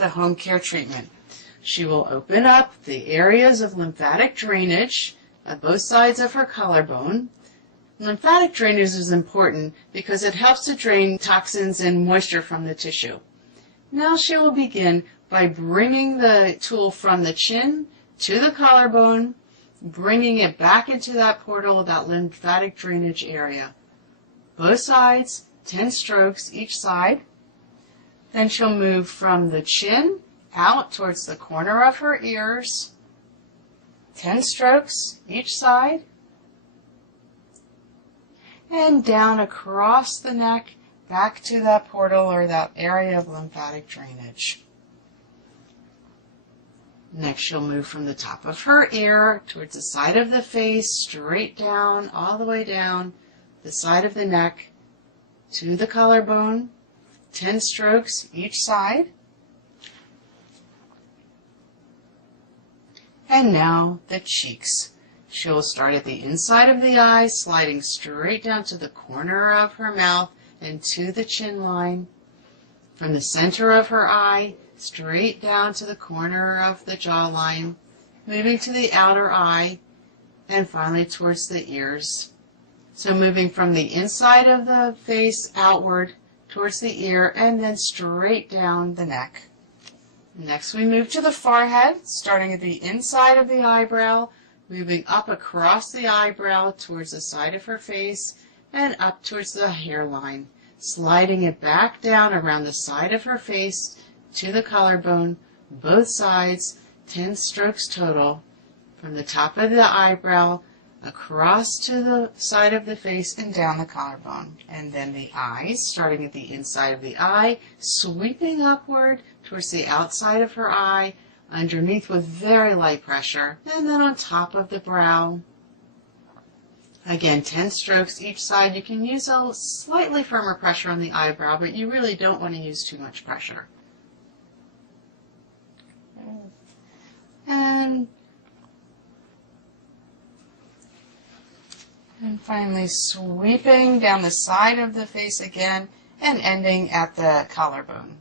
the home care treatment. She will open up the areas of lymphatic drainage at both sides of her collarbone. Lymphatic drainage is important because it helps to drain toxins and moisture from the tissue. Now she will begin by bringing the tool from the chin to the collarbone, bringing it back into that portal, that lymphatic drainage area. Both sides, 10 strokes each side. Then she'll move from the chin out towards the corner of her ears, 10 strokes each side, and down across the neck back to that portal or that area of lymphatic drainage. Next, she'll move from the top of her ear towards the side of the face, straight down, all the way down the side of the neck to the collarbone, 10 strokes each side. And now the cheeks. She'll start at the inside of the eye, sliding straight down to the corner of her mouth and to the chin line. From the center of her eye, straight down to the corner of the jawline, moving to the outer eye, and finally towards the ears. So moving from the inside of the face outward towards the ear, and then straight down the neck. Next we move to the forehead, starting at the inside of the eyebrow, moving up across the eyebrow towards the side of her face, and up towards the hairline, sliding it back down around the side of her face to the collarbone, both sides, 10 strokes total, from the top of the eyebrow across to the side of the face and down the collarbone. And then the eyes, starting at the inside of the eye, sweeping upward towards the outside of her eye, underneath with very light pressure, and then on top of the brow. Again, 10 strokes each side. You can use a slightly firmer pressure on the eyebrow, but you really don't want to use too much pressure. And finally sweeping down the side of the face again and ending at the collarbone.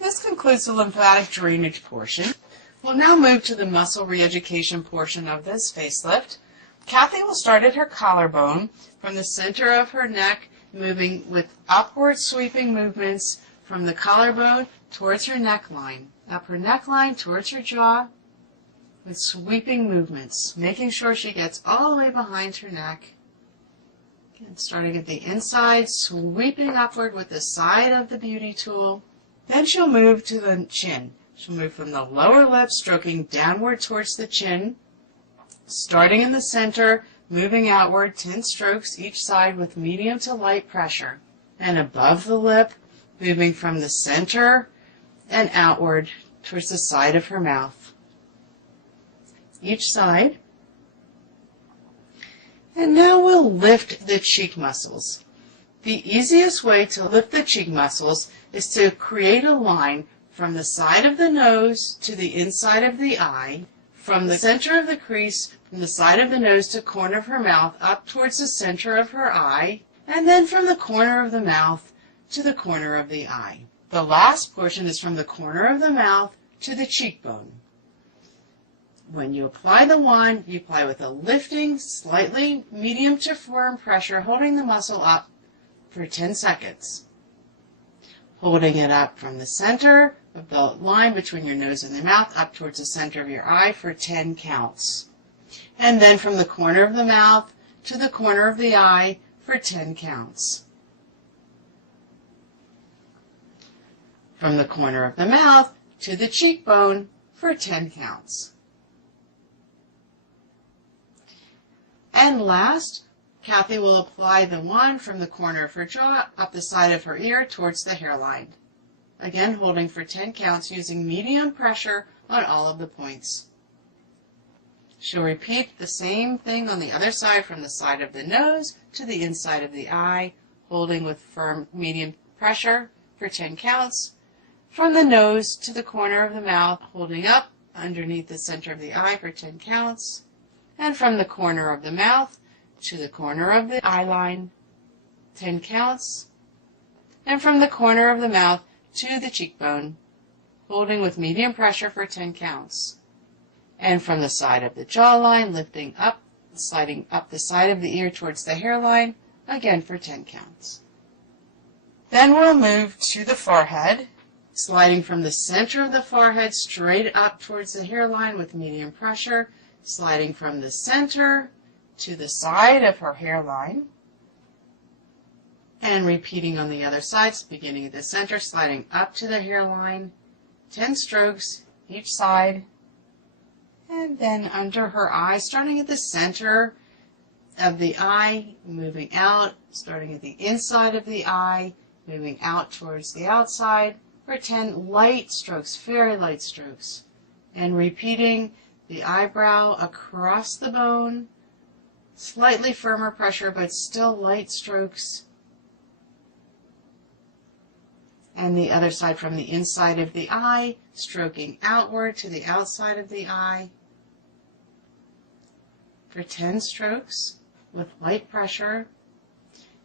This concludes the lymphatic drainage portion. We'll now move to the muscle re-education portion of this facelift. Kathy will start at her collarbone from the center of her neck, moving with upward sweeping movements from the collarbone towards her neckline, up her neckline towards her jaw, with sweeping movements, making sure she gets all the way behind her neck. Again, starting at the inside, sweeping upward with the side of the beauty tool. Then she'll move to the chin. She'll move from the lower lip, stroking downward towards the chin, starting in the center, moving outward, 10 strokes each side with medium to light pressure. And above the lip, moving from the center and outward towards the side of her mouth. Each side. And now we'll lift the cheek muscles. The easiest way to lift the cheek muscles is to create a line from the side of the nose to the inside of the eye, from the center of the crease, from the side of the nose to corner of her mouth, up towards the center of her eye, and then from the corner of the mouth to the corner of the eye. The last portion is from the corner of the mouth to the cheekbone. When you apply the wand, you apply with a lifting, slightly medium to firm pressure, holding the muscle up for 10 seconds. Holding it up from the center of the line between your nose and the mouth up towards the center of your eye for 10 counts. And then from the corner of the mouth to the corner of the eye for 10 counts. From the corner of the mouth to the cheekbone for 10 counts. And last, Kathy will apply the wand from the corner of her jaw up the side of her ear towards the hairline. Again, holding for 10 counts using medium pressure on all of the points. She'll repeat the same thing on the other side from the side of the nose to the inside of the eye, holding with firm medium pressure for 10 counts. From the nose to the corner of the mouth, holding up underneath the center of the eye for 10 counts. And from the corner of the mouth to the corner of the eye line, 10 counts. And from the corner of the mouth to the cheekbone holding with medium pressure for 10 counts. And from the side of the jawline, lifting up, sliding up the side of the ear towards the hairline, again for 10 counts. Then we'll move to the forehead, sliding from the center of the forehead straight up towards the hairline with medium pressure, sliding from the center to the side of her hairline, and repeating on the other side, beginning at the center, sliding up to the hairline, 10 strokes each side, and then under her eye, starting at the center of the eye, moving out, starting at the inside of the eye, moving out towards the outside for 10 light strokes, very light strokes, and repeating the eyebrow across the bone, slightly firmer pressure but still light strokes, and the other side from the inside of the eye, stroking outward to the outside of the eye for 10 strokes with light pressure,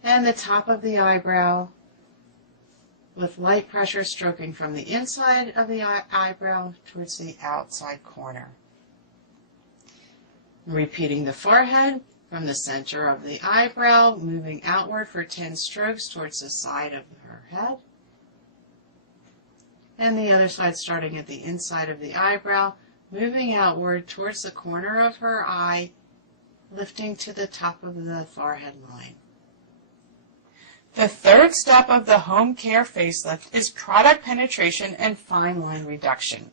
and the top of the eyebrow with light pressure stroking from the inside of the eyebrow towards the outside corner. Repeating the forehead from the center of the eyebrow, moving outward for 10 strokes towards the side of her head. And the other side starting at the inside of the eyebrow, moving outward towards the corner of her eye, lifting to the top of the forehead line. The third step of the home care facelift is product penetration and fine line reduction.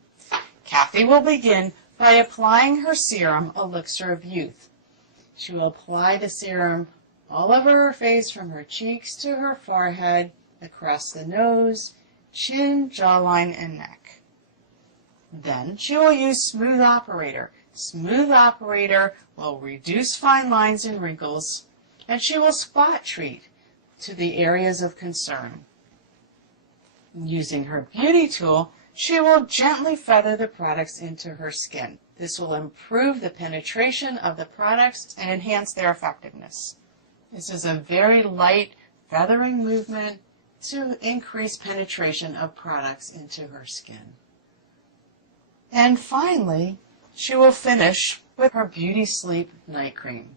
Kathy will begin by applying her serum, Elixir of Youth. She will apply the serum all over her face from her cheeks to her forehead, across the nose, chin, jawline, and neck. Then she will use Smooth Operator. Smooth Operator will reduce fine lines and wrinkles, and she will spot treat to the areas of concern. Using her beauty tool, she will gently feather the products into her skin. This will improve the penetration of the products and enhance their effectiveness. This is a very light feathering movement to increase penetration of products into her skin. And finally, she will finish with her Beauty Sleep Night Cream.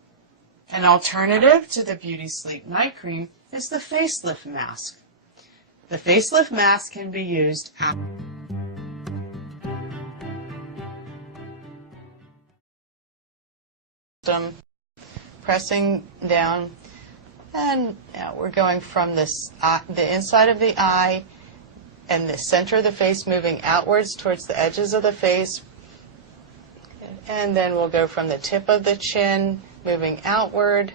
An alternative to the Beauty Sleep Night Cream is the facelift mask. The facelift mask can be used after pressing down, and now we're going from this the inside of the eye and the center of the face, moving outwards towards the edges of the face, and then we'll go from the tip of the chin, moving outward,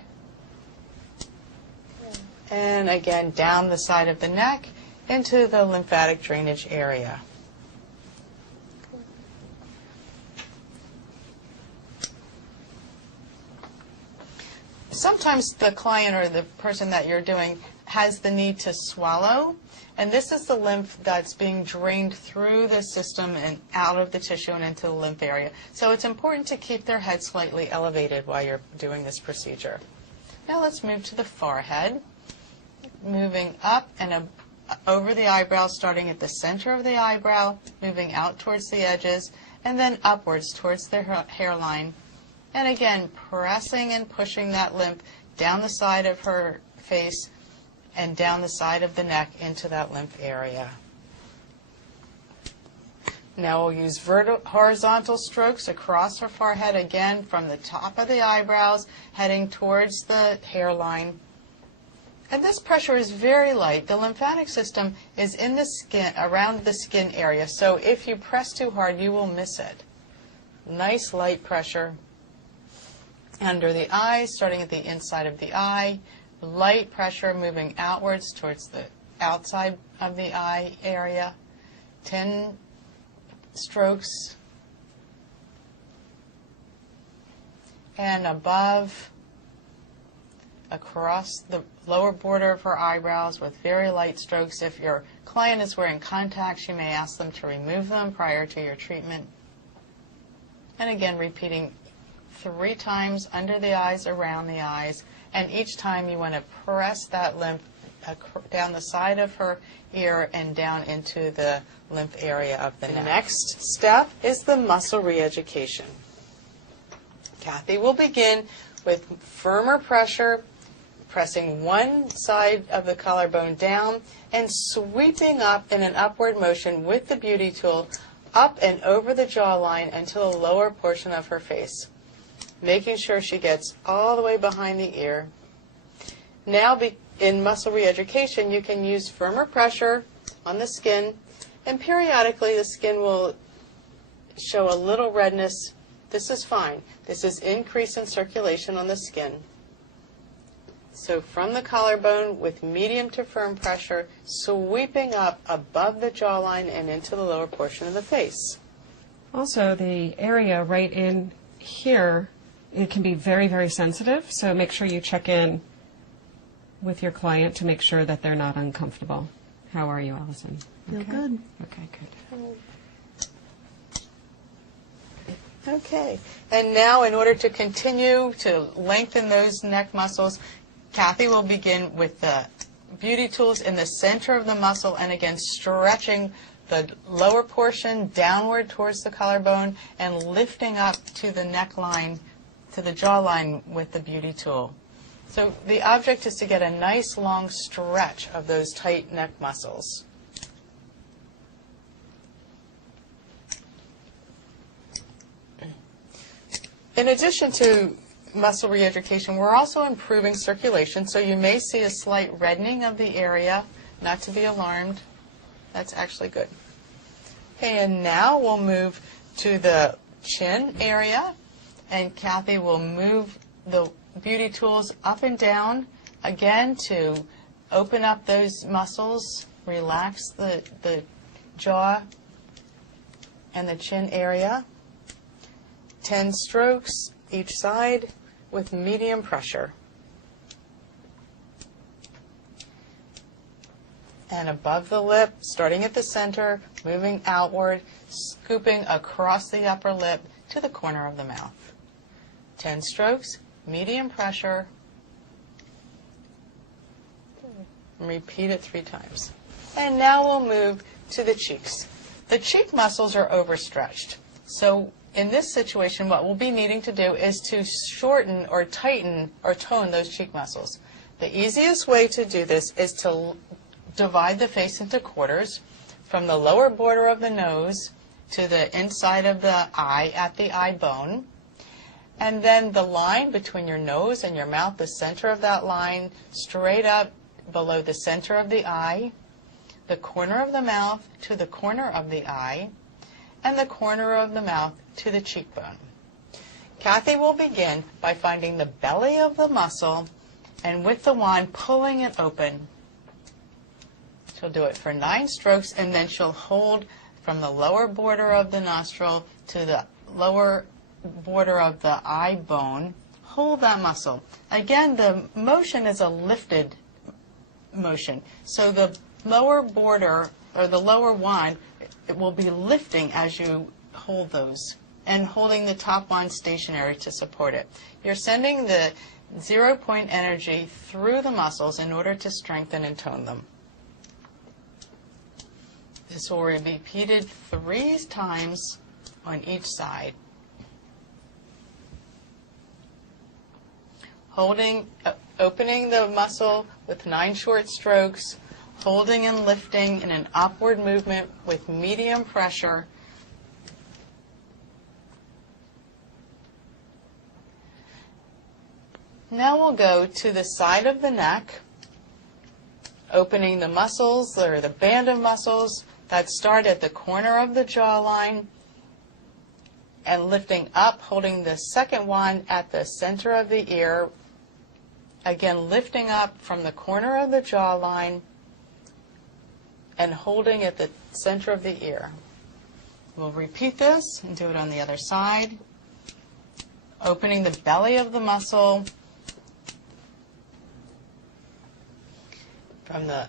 and again down the side of the neck into the lymphatic drainage area. Sometimes the client or the person that you're doing has the need to swallow, and this is the lymph that's being drained through the system and out of the tissue and into the lymph area. So it's important to keep their head slightly elevated while you're doing this procedure. Now let's move to the forehead, moving up and over the eyebrow, starting at the center of the eyebrow, moving out towards the edges, and then upwards towards the hairline. And again, pressing and pushing that lymph down the side of her face and down the side of the neck into that lymph area. Now we'll use horizontal strokes across her forehead, again from the top of the eyebrows, heading towards the hairline. And this pressure is very light. The lymphatic system is in the skin, around the skin area, so if you press too hard, you will miss it. Nice light pressure under the eyes, starting at the inside of the eye, light pressure moving outwards towards the outside of the eye area, 10 strokes, and above, across the lower border of her eyebrows with very light strokes. If your client is wearing contacts, you may ask them to remove them prior to your treatment. And again, repeating 3 times under the eyes, around the eyes, and each time you want to press that lymph down the side of her ear and down into the lymph area of the neck. The next step is the muscle re-education. Kathy will begin with firmer pressure, pressing one side of the collarbone down and sweeping up in an upward motion with the beauty tool up and over the jawline until the lower portion of her face, making sure she gets all the way behind the ear. Now in muscle re-education, you can use firmer pressure on the skin, and periodically the skin will show a little redness. This is fine. This is increase in circulation on the skin. So from the collarbone with medium to firm pressure, sweeping up above the jawline and into the lower portion of the face. Also, the area right in here, it can be very, very sensitive, so make sure you check in with your client to make sure that they're not uncomfortable. How are you, Allison? Feel good. Okay, good. Okay, and now in order to continue to lengthen those neck muscles, Kathy will begin with the beauty tools in the center of the muscle, and again stretching the lower portion downward towards the collarbone and lifting up to the neckline, to the jawline with the beauty tool. So the object is to get a nice long stretch of those tight neck muscles. In addition to muscle re-education, we're also improving circulation, so you may see a slight reddening of the area. Not to be alarmed. That's actually good. Okay, and now we'll move to the chin area, and Kathy will move the beauty tools up and down, again to open up those muscles, relax the jaw and the chin area. 10 strokes each side with medium pressure. And above the lip, starting at the center, moving outward, scooping across the upper lip to the corner of the mouth. 10 strokes, medium pressure. Repeat it 3 times. And now we'll move to the cheeks. The cheek muscles are overstretched. So in this situation, what we'll be needing to do is to shorten or tighten or tone those cheek muscles. The easiest way to do this is to divide the face into quarters from the lower border of the nose to the inside of the eye at the eye bone. And then the line between your nose and your mouth, the center of that line, straight up below the center of the eye, the corner of the mouth to the corner of the eye, and the corner of the mouth to the cheekbone. Kathy will begin by finding the belly of the muscle and with the wand pulling it open. She'll do it for 9 strokes, and then she'll hold from the lower border of the nostril to the lower border of the eye bone. Hold that muscle. Again, the motion is a lifted motion. So the lower border, or the lower wand, it will be lifting as you hold those, and holding the top wand stationary to support it. You're sending the 0-point energy through the muscles in order to strengthen and tone them. This will be repeated 3 times on each side. Holding, opening the muscle with 9 short strokes, holding and lifting in an upward movement with medium pressure. Now we'll go to the side of the neck, opening the muscles, or the band of muscles that start at the corner of the jawline, and lifting up, holding the second wand at the center of the ear. Again, lifting up from the corner of the jawline and holding at the center of the ear. We'll repeat this and do it on the other side. Opening the belly of the muscle from the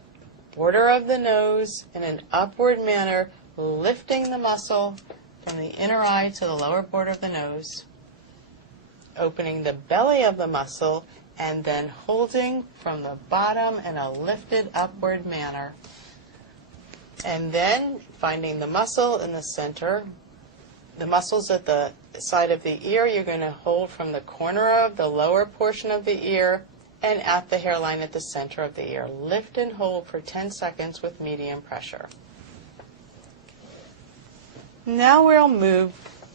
border of the nose in an upward manner, lifting the muscle from the inner eye to the lower border of the nose. Opening the belly of the muscle and then holding from the bottom in a lifted upward manner. And then finding the muscle in the center, the muscles at the side of the ear, you're going to hold from the corner of the lower portion of the ear and at the hairline at the center of the ear. Lift and hold for 10 seconds with medium pressure. Now we'll move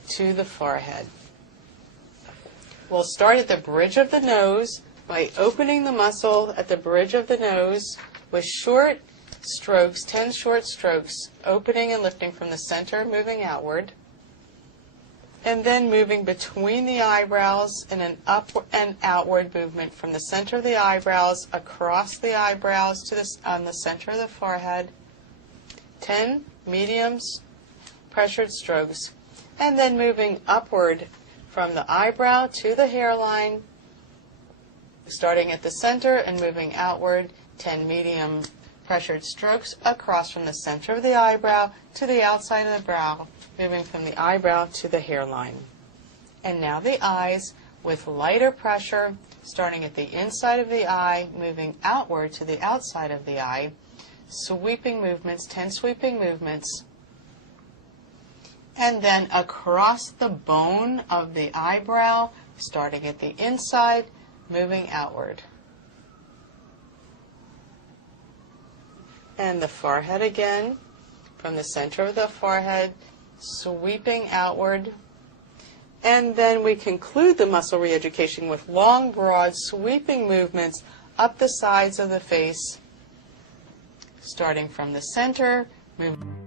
to the forehead. We'll start at the bridge of the nose by opening the muscle at the bridge of the nose with short strokes, 10 short strokes, opening and lifting from the center, moving outward, and then moving between the eyebrows in an upward and outward movement from the center of the eyebrows across the eyebrows to on the center of the forehead. 10 mediums pressured strokes, and then moving upward from the eyebrow to the hairline, starting at the center and moving outward, 10 medium pressured strokes across from the center of the eyebrow to the outside of the brow, moving from the eyebrow to the hairline. And now the eyes with lighter pressure, starting at the inside of the eye, moving outward to the outside of the eye, sweeping movements, 10 sweeping movements, and then across the bone of the eyebrow, starting at the inside, moving outward. And the forehead again, from the center of the forehead, sweeping outward. And then we conclude the muscle re-education with long, broad, sweeping movements up the sides of the face, starting from the center, moving